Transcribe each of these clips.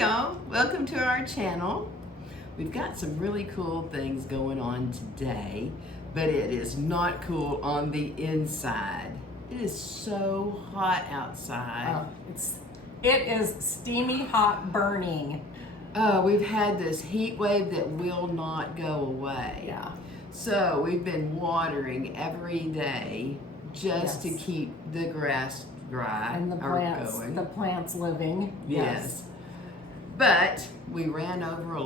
y'all, welcome to our channel. We've got some really cool things going on today, but it is not cool on the inside. It is so hot outside. It is steamy hot burning. We've had this heat wave that will not go away. Yeah. So we've been watering every day just to Yes. keep the grass dry And the or plants living. Yes. But we ran over a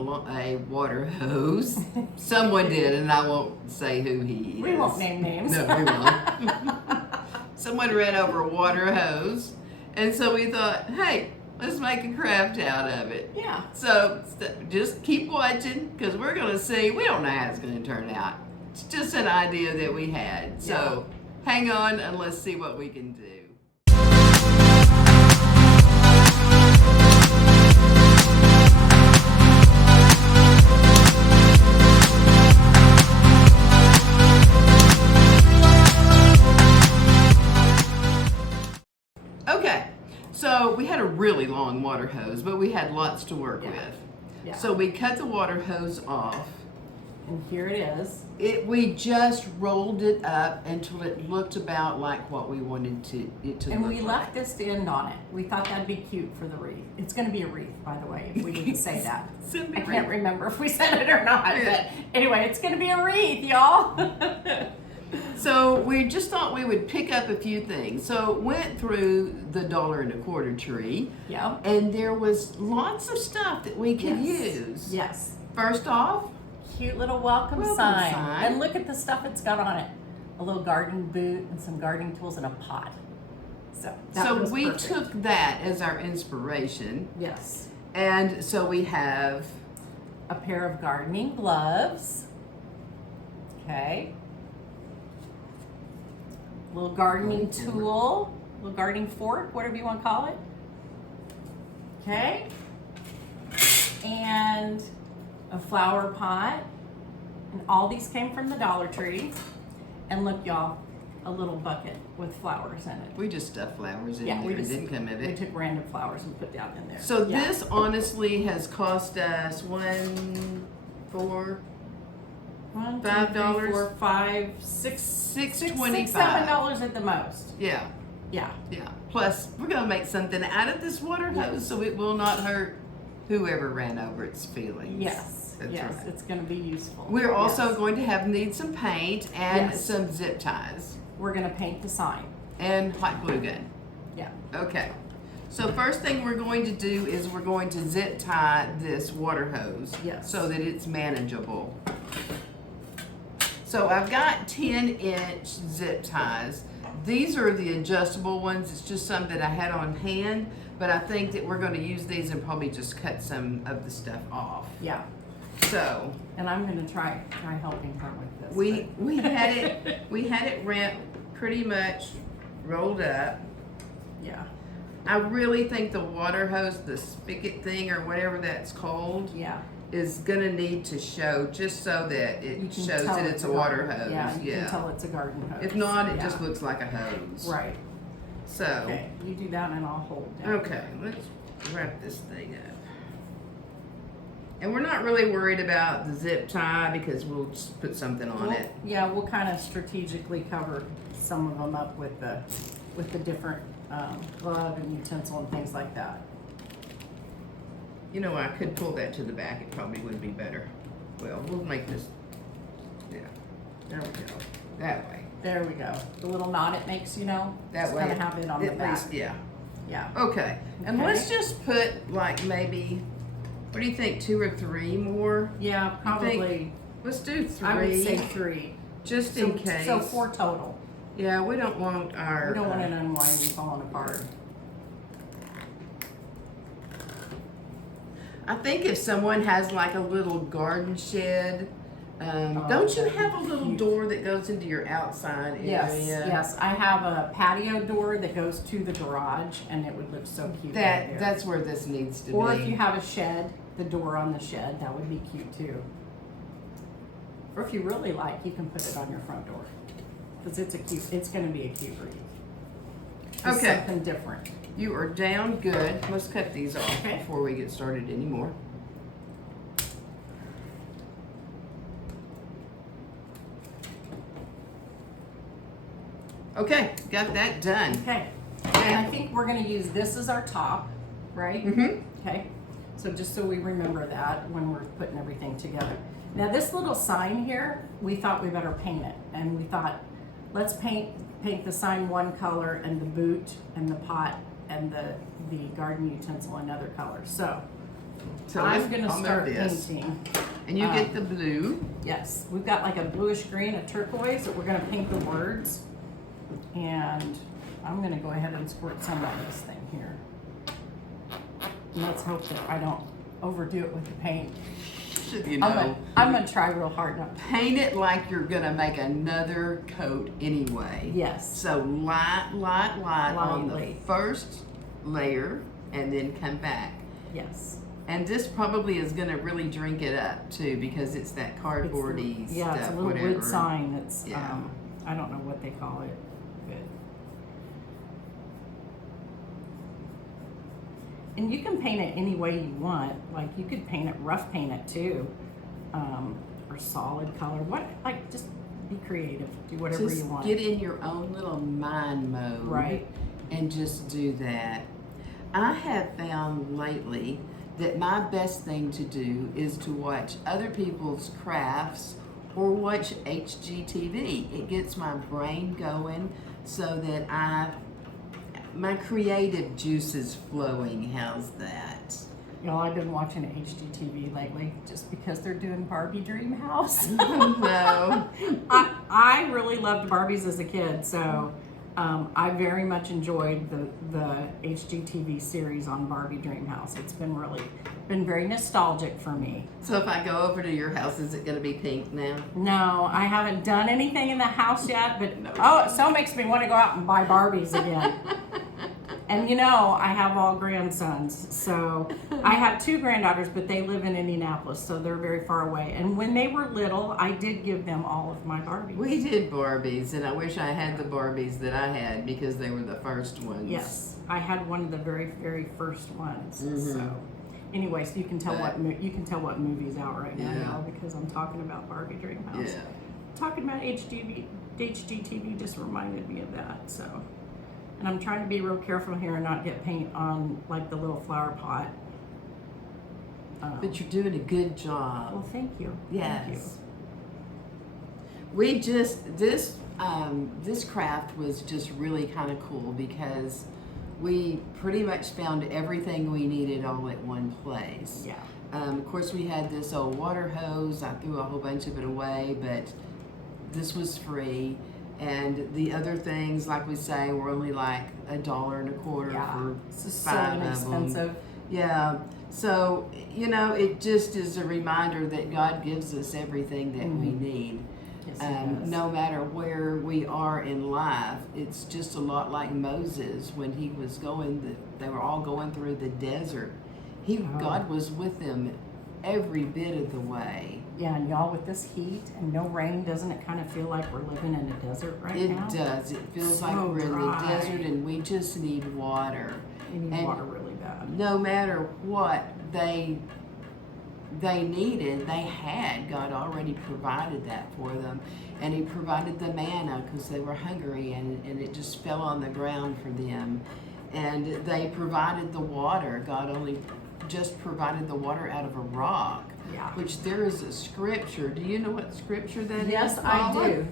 water hose. Someone did, and I won't say who he is. We won't name names. No, we won't. Someone ran over a water hose, and so we thought, hey, let's make a craft out of it. Yeah. So just keep watching, because we're going to see. We don't know how it's going to turn out. It's just an idea that we had. So hang on, and let's see what we can do. Okay, so we had a really long water hose, but we had lots to work with. Yeah. So we cut the water hose off. And here it is. We just rolled it up until it looked about like what we wanted it to And look we like. left this end on it. We thought that'd be cute for the wreath. It's going to be a wreath, by the way, if we didn't say that. I can't remember if we said it or not. But anyway, it's going to be a wreath, y'all. So we just thought we would pick up a few things. So went through the $1.25 tree. Yeah. And there was lots of stuff that we could use. Yes. First off, Cute little welcome Welcome sign. sign. And look at the stuff it's got on it. A little garden boot and some gardening tools and a pot. So that was we perfect. took that as our inspiration. Yes. And so we have A pair of gardening gloves. Okay. Little gardening tool. Little gardening fork, whatever you want to call it. Okay. And a flower pot. And all these came from the Dollar Tree. And look, y'all, a little bucket with flowers in it. we just stuffed flowers in Yeah, there. we It just didn't come of We it. took random flowers and put down in there. So Yeah. this honestly has cost us $1, $5, $2, $3, $4, $5, $6, $6.25. $7 at the most. Yeah, Yeah. yeah. Plus, we're gonna make something out of this water hose, so it will not hurt whoever ran over its feelings. Yes. That's yes. right. It's going to be useful. We're also Yes. going to need some paint and Yes. some zip ties We're going to paint the sign. and hot glue gun. Yeah. Okay. So first thing we're going to do is we're going to zip tie this water hose Yes. so that it's manageable. So I've got 10-inch zip ties. These are the adjustable ones. It's just some that I had on hand, but I think that we're going to use these and probably just cut some of the stuff off. Yeah. So And I'm going to try helping her with this. we had it pretty much rolled up. Yeah. I really think the water hose, the spigot thing or whatever that's called, Yeah. is gonna need to show just so that it You can shows tell that it's a water hose. Yeah. You can tell it's a garden hose. If not, it Yeah. just looks like a hose. Right. So, Okay. You do that and I'll hold down. okay, let's wrap this thing up. And we're not really worried about the zip tie because we'll just put something on it. Yeah, we'll kind of strategically cover some of them up with the different glove and utensil and things like that. You know, I could pull that to the back. It probably would be better. Well, we'll make this, yeah, there we go, that way. There we go. The little knot it makes, That just way. kind of have it on the At back. least, yeah. Yeah. Okay, and Okay. let's just put like maybe, what do you think, 2 or 3 more? Yeah, think probably. Let's do 3. I would say 3. Just in case. So 4 total. Yeah, we don't want our. We don't want it unwinding, falling apart. I think if someone has like a little garden shed, don't you that'd be have a little cute. door that goes into your outside area? Yes. I have a patio door that goes to the garage, and it would look so cute. right there. That's where this needs to Or be. if you have a shed, the door on the shed, that would be cute too. Or if you really like, you can put it on your front door, because it's going to be a cute wreath. Just Okay. something different. You are down good. Let's cut these off Okay. before we get started anymore. Okay, got that done. Okay. And I think we're gonna use this as our top, right? Mm-hmm. Okay. So just so we remember that when we're putting everything together. Now this little sign here, we thought we better paint it. And we thought, let's paint the sign one color and the boot and the pot and the garden utensil another color. So I'm gonna start painting. And you get the blue. Yes, we've got like a bluish green, a turquoise that we're gonna paint the words. And I'm gonna go ahead and squirt some on this thing here. And let's hope that I don't overdo it with the paint. You know, I'm gonna try real hard not to. paint it like you're gonna make another coat anyway. Yes. So light on the Lightly. first layer and then come back. Yes. And this probably is gonna really drink it up too because it's that cardboardy stuff, Yeah, it's a little whatever. wood sign that's, Yeah. I don't know what they call it, but. And you can paint it any way you want. Like you could paint it, rough paint it too, or solid color. Just be creative. Do whatever Just you want. get in your own little mind mode. Right. And just do that. I have found lately that my best thing to do is to watch other people's crafts or watch HGTV. It gets my brain going so that my creative juices flowing. How's that? You know, I've been watching HGTV lately just because they're doing Barbie Dream House. No. I really loved Barbies as a kid, so I very much enjoyed the HGTV series on Barbie Dream House. It's been very nostalgic for me. So if I go over to your house, is it going to be pink now? No, I haven't done anything in the house yet, but oh, it so makes me want to go out and buy Barbies again. And you know, I have all grandsons, so I have two granddaughters, but they live in Indianapolis, so they're very far away. And when they were little, I did give them all of my Barbies. We did Barbies, and I wish I had the Barbies that I had because they were the first ones. Yes, I had one of the very, very first ones. Mhm. So, anyway, so you can tell But- you can tell what movie's out right now, Yeah. y'all, because I'm talking about Barbie Dream House. Yeah. Talking about HGTV just reminded me of that. So, and I'm trying to be real careful here and not get paint on like the little flower pot. But you're doing a good job. Well, thank you. Yes. Thank you. We just this craft was just really kind of cool because we pretty much found everything we needed all at one place. Yeah. Of course, we had this old water hose. I threw a whole bunch of it away, but this was free. And the other things, like we say, were only like $1.25 Yeah. for This is so 5 of them. inexpensive. Yeah. So, you know, it just is a reminder that God gives us everything that we need. Yes, he does. No matter where we are in life, it's just a lot like Moses when he was they were all going through the desert. God was with them every bit of the way. Yeah, and y'all, with this heat and no rain, doesn't it kind of feel like we're living in a desert right It now? does. It feels like So we're in the dry. desert and we just need water. We need And water really bad. no matter what they needed, they had. God already provided that for them. And he provided the manna because they were hungry and it just fell on the ground for them. And they provided the water. God only just provided the water out of a rock. Yeah. Which there is a scripture. Do you know what scripture that is? Yes, I Paula? do.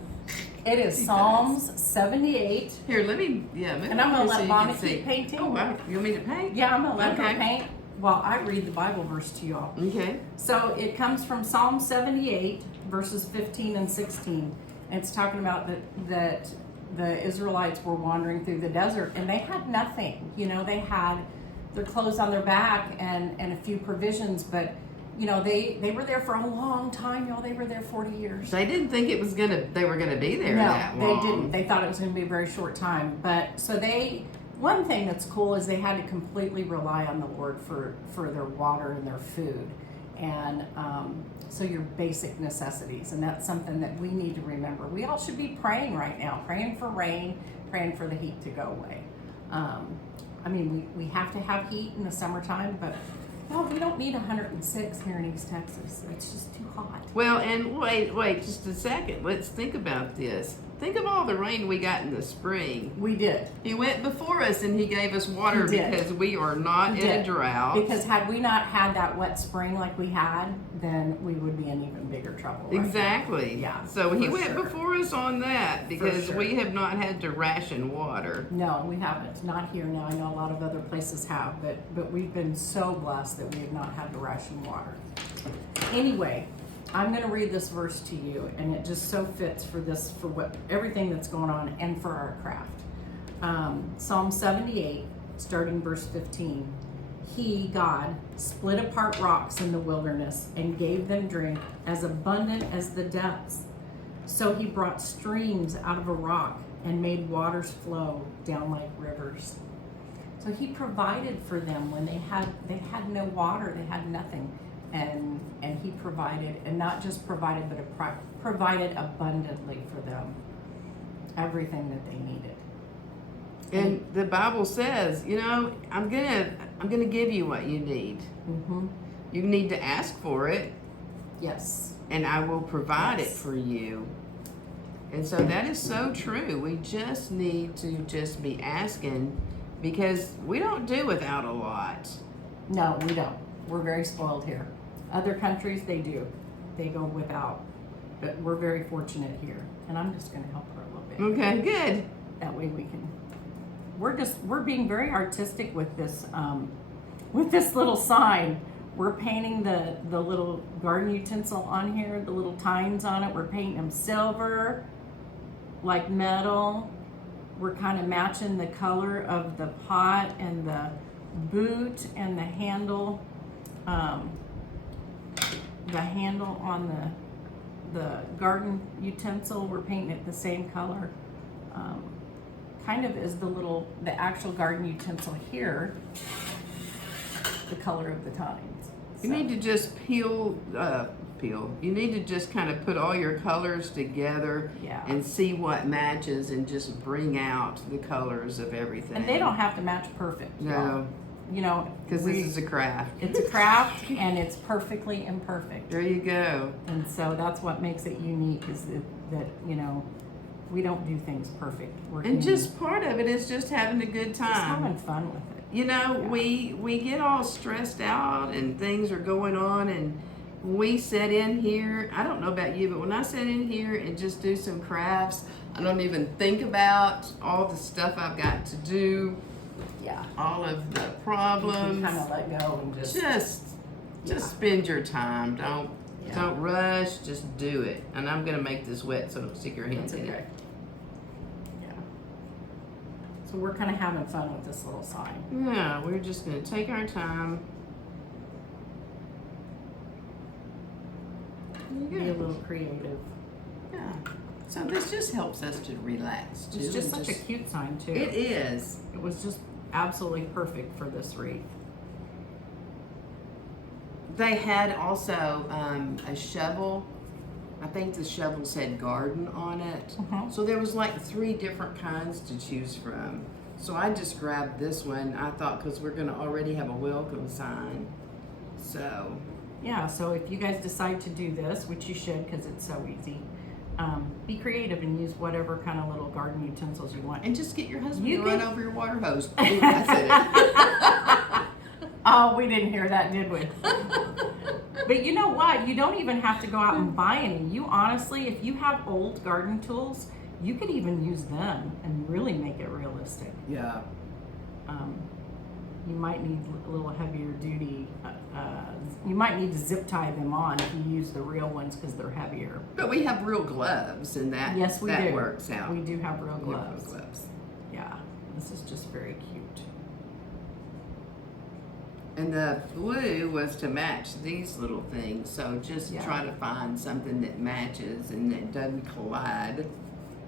It is She Psalms 78. Here, let me, yeah. And I'm going to so let you Bonnie can see. keep painting. Oh, wow. You want me to paint? Yeah, I'm going to let her Okay. paint while I read the Bible verse to y'all. Okay. So it comes from Psalm 78, verses 15 and 16. And it's talking about that the Israelites were wandering through the desert and they had nothing. You know, they had their clothes on their back and a few provisions, but you know, they were there for a long time, y'all. They were there 40 years. They didn't think they were gonna be there that No, long. they didn't. They thought it was going to be a very short time. But so one thing that's cool is they had to completely rely on the Lord for their water and their food. And so your basic necessities. And that's something that we need to remember. We all should be praying right now, praying for rain, praying for the heat to go away. I mean, we have to have heat in the summertime, but no, we don't need 106 here in East Texas. It's just too hot. Well, and wait, just a second. Let's think about this. Think of all the rain we got in the spring. We did. He went before us and he gave us water He did. because we are not He in did. a drought. Because had we not had that wet spring like we had, then we would be in even bigger trouble. Right now. Exactly. Yeah, So he for went sure. before us on that because sure. we have not had to ration water. No, we haven't. Not here now. I know a lot of other places have, but we've been so blessed that we have not had to ration water. Anyway, I'm going to read this verse to you, and it just so fits for this, for what everything that's going on, and for our craft. Psalm 78, starting verse 15. He, God, split apart rocks in the wilderness and gave them drink as abundant as the depths. So he brought streams out of a rock and made waters flow down like rivers. So he provided for them when they had no water, they had nothing. And he provided, and not just provided, but provided abundantly for them everything that they needed. And the Bible says, you know, I'm gonna give you what you need. Mm-hmm. You need to ask for it, Yes. and I will provide it Yes. for you. And so that is so true. We just need to just be asking because we don't do without a lot. No, we don't. We're very spoiled here. Other countries, they do. They go without. But we're very fortunate here. And I'm just going to help her a little bit. Okay, good. That way we can. We're being very artistic with this little sign. We're painting the little garden utensil on here, the little tines on it. We're painting them silver, like metal. We're kind of matching the color of the pot and the boot and the handle. The handle on the garden utensil, we're painting it the same color. Kind of is the actual garden utensil here, the color of the tines. You need to just peel. You need to just kind of put all your colors together Yeah. and see what matches and just bring out the colors of everything. And they don't have to match perfect. No, You know, because this is a craft. it's a craft and it's perfectly imperfect. There you go. And so that's what makes it unique is that you know, we don't do things perfect. We're And human. just part of it is just having a good Just having time. fun with it. You know, Yeah. we get all stressed out and things are going on and we sit in here. I don't know about you, but when I sit in here and just do some crafts, I don't even think about all the stuff I've got to do, Yeah. all of the You problems. can kind of let go and just Just spend your time. Don't Yeah. rush. Just do it. And I'm gonna make this wet so don't stick your hands It's in okay. it. Yeah. So we're kind of having fun with this little sign. Yeah, we're just gonna take our time. Be a little creative. Yeah. So this just helps us to relax too. It's just and such a cute sign too. It is. It was just absolutely perfect for this wreath. They had also a shovel. I think the shovel said garden on it. So there was like 3 different kinds to choose from. So I just grabbed this one. I thought because we're gonna already have a welcome sign. So Yeah, so if you guys decide to do this, which you should because it's so easy, be creative and use whatever kind of little garden utensils you want. and just get your husband You to run can- over your water hose. Ooh, I said Oh, we didn't hear that, did we? But you know what? You don't even have to go out and buy any. You honestly, if you have old garden tools, you could even use them and really make it realistic. it. Yeah. You might need a little heavier duty. You might need to zip tie them on if you use the real ones because they're heavier. But we have real gloves, and that Yes, we that do. works out. We do have real We have real gloves. gloves. Yeah, this is just very cute. And the blue was to match these little things. So just Yeah. try to find something that matches and that doesn't collide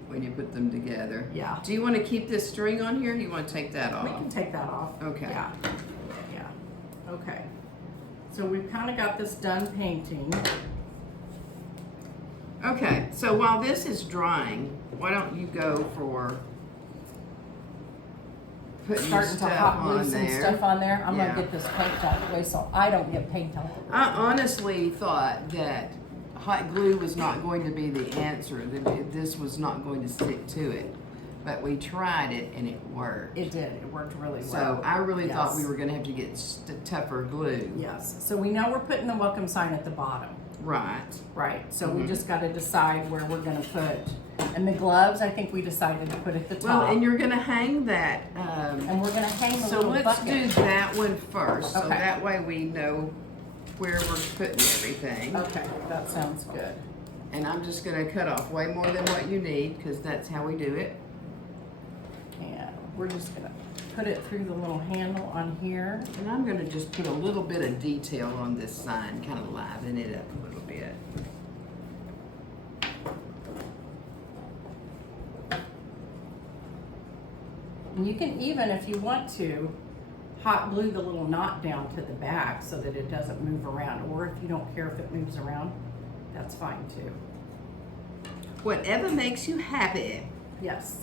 when you put them together. Yeah. Do you want to keep this string on here? Or you want to take that We off? can take that off. Okay. Yeah. Yeah. Okay. So we've kind of got this done painting. Okay. So while this is drying, why don't you go for Putting starting to stuff hot glue on some there. stuff on there. I'm Yeah. gonna get this paint out of the way so I don't get paint all over. I honestly thought that hot glue was not going to be the answer, that this was not going to stick to it. But we tried it and it worked. It did. It worked really well. So I really thought Yes. we were going to have to get tougher glue. Yes. So we know we're putting the welcome sign at the bottom. Right. Right. So we just got to decide where we're going to put. And the gloves, I think we decided to put at the top. Well, and you're going to hang that. And we're going to hang the So little let's bucket. do that one first. So Okay. that way we know where we're putting everything. Okay, that sounds good. And I'm just going to cut off way more than what you need because that's how we do it. And we're just going to put it through the little handle on here. And I'm going to just put a little bit of detail on this sign, kind of liven it up a little bit. And you can even, if you want to, hot glue the little knot down to the back so that it doesn't move around. Or if you don't care if it moves around, that's fine too. Whatever makes you happy. Yes.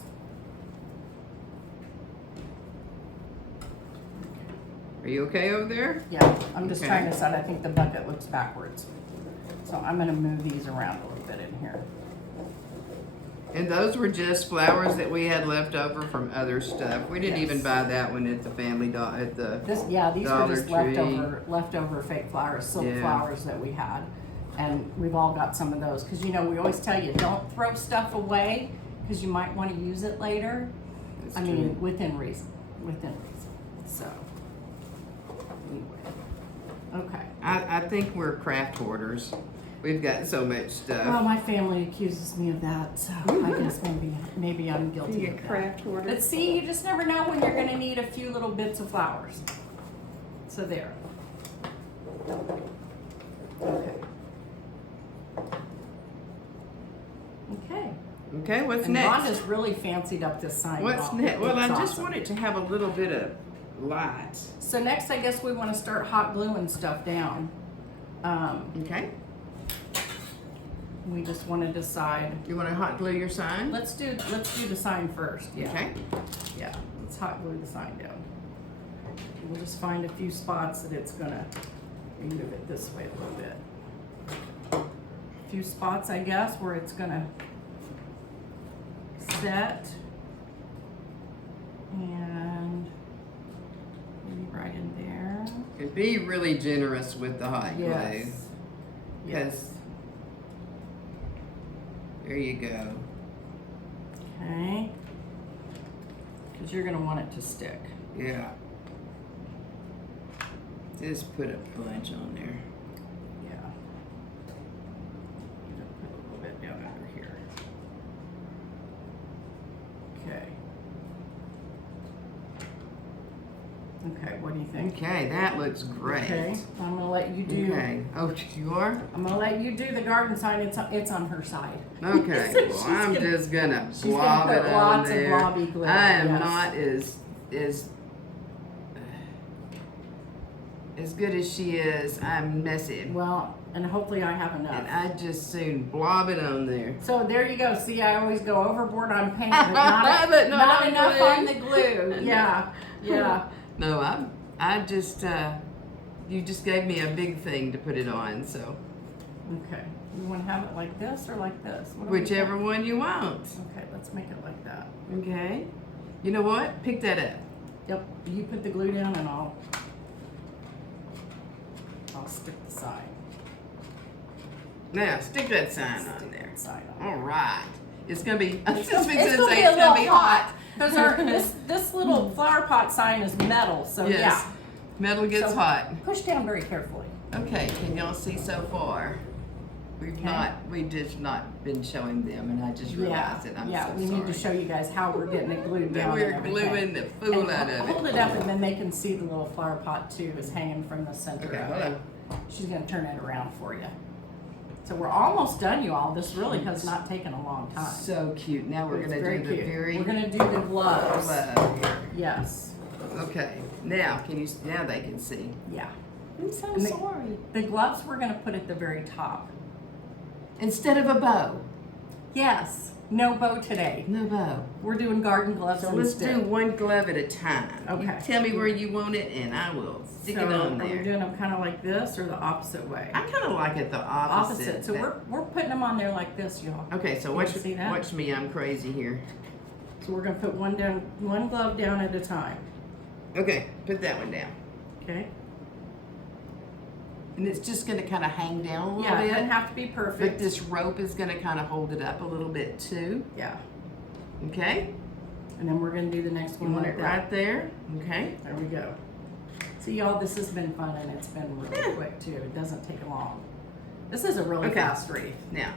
Are you okay over there? Yeah, I'm just Okay. trying to decide. I think the bucket looks backwards. So I'm gonna move these around a little bit in here. And those were just flowers that we had left over from other stuff. We didn't Yes. even buy that one at the family at the. These were Dollar just Tree. leftover fake flowers, silk Yeah. flowers that we had. And we've all got some of those. Cause you know, we always tell you, don't throw stuff away, cause you might wanna use it later. That's I true. mean, within reason, so. Anyway, okay. I think we're craft hoarders. We've got so much stuff. Well, my family accuses me of that, so I guess maybe I'm guilty Being of a that. craft hoarder. But see, you just never know when you're gonna need a few little bits of flowers. So there. Okay. Okay. Okay, what's And next? Rhonda's really fancied up this sign. What's y'all. next? Well, I It's just awesome. want it to have a little bit of light. So next, I guess we wanna start hot gluing stuff down. Okay. We just wanna decide. You want to hot glue your sign? Let's do the sign first, yeah. Okay. Yeah, let's hot glue the sign down. We'll just find a few spots that it's gonna, move it this way a little bit. A few spots, I guess, where it's gonna set. And maybe right in there. And be really generous with the hot glue. Yes. Yes. There you go. Okay. Because you're gonna want it to stick. Yeah. Just put a bunch on there. Yeah. Put a little bit down under here. Okay. Okay, what do you think? Okay, that looks great. Okay, I'm gonna let you do. Okay. Oh, you are? I'm gonna let you do the garden sign. It's on her side. Okay. So Well, she's I'm gonna- just gonna she's gonna blob put it on lots of there. blobby glue, I am yes. not as good as she is. I'm messy. Well, and hopefully I have enough. And I just soon blob it on there. So there you go. See, I always go overboard on paint, but not, But not not on enough glue. on the glue. Yeah, yeah. No, I just you just gave me a big thing to put it on, so Okay. You want to have it like this or like this? What do we whichever think? one you want. Okay, let's make it like that. Okay. You know what? Pick that up. Yep. You put the glue down, and I'll stick the sign. Now stick that sign on Stick there. the sign on. All right. It's gonna be. It's Just gonna because be it's gonna be hot. Because this little flower pot sign is metal, so Yes. yeah. Metal gets So hot. Push down very carefully. Okay. Can y'all see so far? Okay. We've just not been showing them, and I just realized it. I'm yeah. so We sorry. need to show you guys how we're getting it glued That down. we're and everything. gluing the fool And out of hold it. it up, and then they can see the little flower pot too is hanging from the center Okay, of hold it. on. She's gonna turn it around for you. So we're almost done, you all. This really has not taken a long time. So cute. Now we're It's gonna very do the cute. very We're gonna do the gloves. glove here. Yes. Okay. Now now they can see. Yeah. I'm so And the- sorry. The gloves we're gonna put at the very top. Instead of a bow. Yes. No bow today. No bow. We're doing garden gloves So let's instead. do one glove at a time. Okay. You tell me where you want it and I will stick it on Are we there. doing them kind of like this or the opposite way? I kind of like it the opposite. So we're putting them on there like this, y'all. Okay, so You see that? watch me, I'm crazy here. So we're gonna put one glove down at a time. Okay, put that one down. Okay. And it's just gonna kind of hang down a little Yeah, it bit. doesn't have to be But perfect. this rope is gonna kind of hold it up a little bit too. Yeah. Okay? And then we're gonna do the next You one want like it that. right there? Okay. There we go. So y'all, this has been fun and it's been really Yeah. quick too. It doesn't take long. This is a really Okay. fast wreath. Now,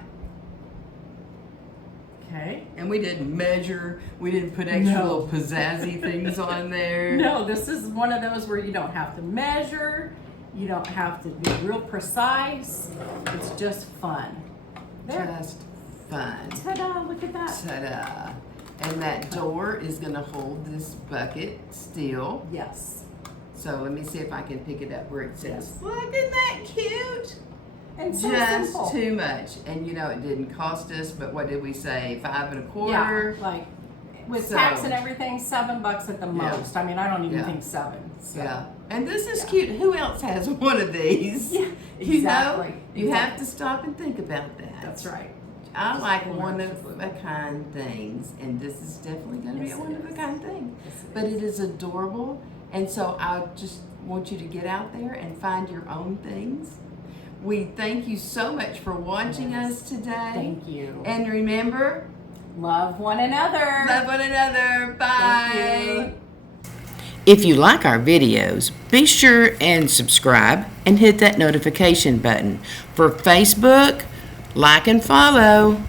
Okay. and we didn't measure, we didn't put extra No. little pizzazzy things on there. No, this is one of those where you don't have to measure, you don't have to be real precise. It's just fun. There. Just fun. Ta-da, look at that. Ta-da. And that door is gonna hold this bucket still. Yes. So let me see if I can pick it up where it says, Yes. look, isn't that cute? And so Just simple. too much. And you know, it didn't cost us, but what did we say, 5 1/4? Yeah, like with So- tax and everything, $7 at the Yeah. most. I mean, I don't even Yeah. think 7. So. Yeah. And this is Yeah. cute. Who else has one of these? Yeah, You know, exactly. you have Exactly. to stop and think about that. That's right. I Just like learn one to of live. a kind things, and this is definitely going to be Yes, a it one of a is. kind thing. Yes, it But is. it is adorable, and so I just want you to get out there and find your own things. We thank you so much for watching Yes. us today. Thank you. And remember, Love one another. love one another. Bye. Thank you. If you like our videos, be sure and subscribe and hit that notification button. For Facebook, like and follow.